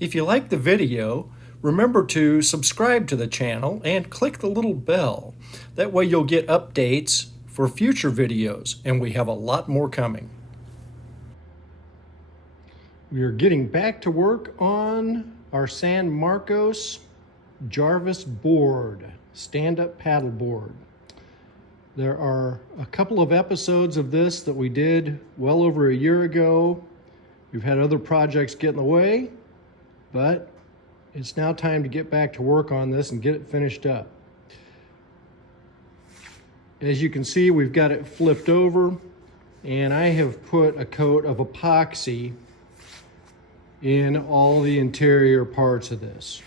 If you like the video, remember to subscribe to the channel and click the little bell. That way you'll get updates for future videos, and we have a lot more coming. We are getting back to work on our San Marcos Jarvis board, stand-up paddle board. There are a couple of episodes of this that we did well over a year ago. We've had other projects get in the way, but it's now time to get back to work on this and get it finished up. As you can see, we've got it flipped over, and I have put a coat of epoxy in all the interior parts of this,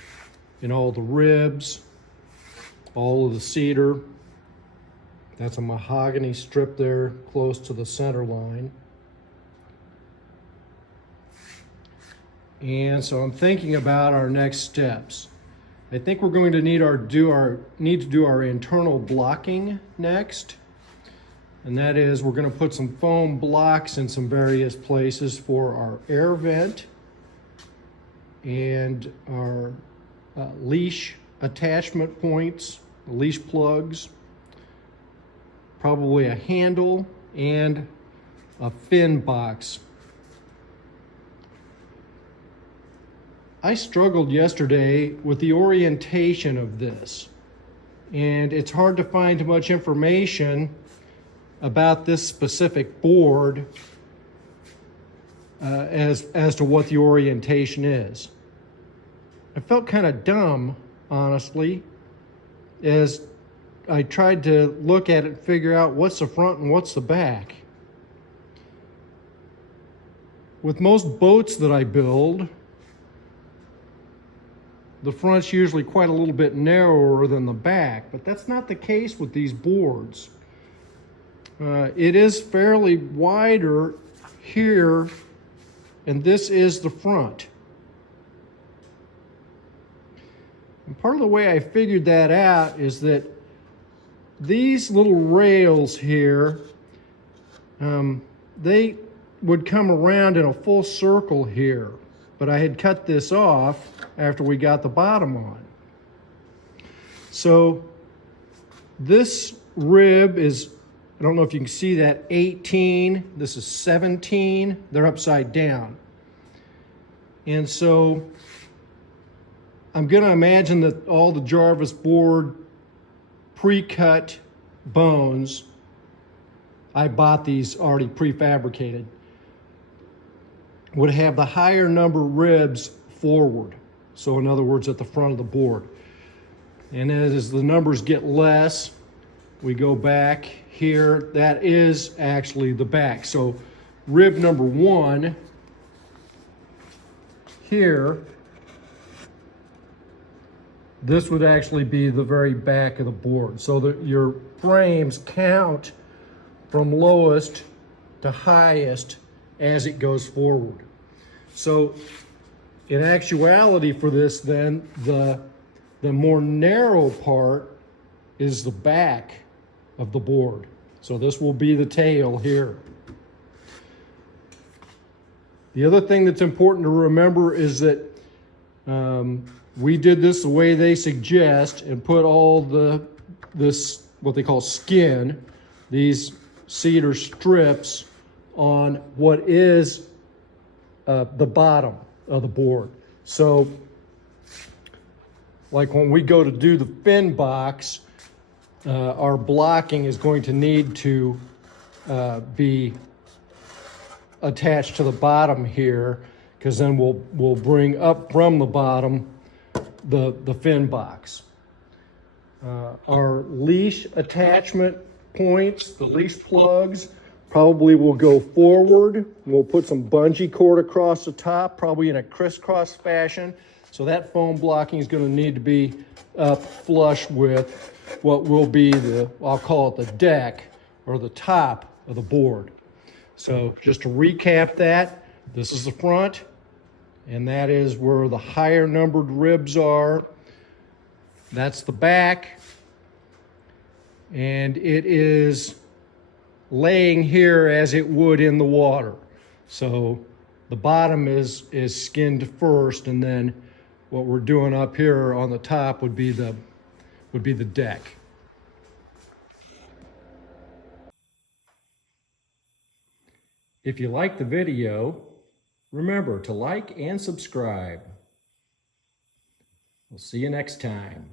in all the ribs, all of the cedar. That's a mahogany strip there close to the center line. And so I'm thinking about our next steps. I think we're going to need to do our internal blocking next. And that is, we're going to put some foam blocks in some various places for our air vent and our leash attachment points, leash plugs, probably a handle and a fin box. I struggled yesterday with the orientation of this, and it's hard to find much information about this specific board as to what the orientation is. I felt kind of dumb, honestly, as I tried to look at it and figure out what's the front and what's the back. With most boats that I build, the front's usually quite a little bit narrower than the back, but that's not the case with these boards. It is fairly wider here, and this is the front. And part of the way I figured that out is that these little rails here, they would come around in a full circle here, but I had cut this off after we got the bottom on. So this rib is, I don't know if you can see that, 18. This is 17. They're upside down. And so I'm going to imagine that all the Jarvis board pre-cut bones, I bought these already prefabricated, would have the higher number ribs forward. So in other words, at the front of the board. And as the numbers get less, we go back here. That is actually the back. So rib number 1 here, this would actually be the very back of the board. So that your frames count from lowest to highest as it goes forward. So in actuality for this then, the more narrow part is the back of the board. So this will be the tail here. The other thing that's important to remember is that we did this the way they suggest and put all this what they call skin, these cedar strips, on what is the bottom of the board. So like when we go to do the fin box, our blocking is going to need to be attached to the bottom here, because then we'll bring up from the bottom the fin box. Our leash attachment points, the leash plugs, probably will go forward. We'll put some bungee cord across the top, probably in a crisscross fashion. So that foam blocking is going to need to be up flush with what will be I'll call it the deck or the top of the board. So just to recap that, this is the front, and that is where the higher numbered ribs are. That's the back, and it is laying here as it would in the water. So the bottom is skinned first, and then what we're doing up here on the top would be the deck. If you like the video, remember to like and subscribe. We'll see you next time.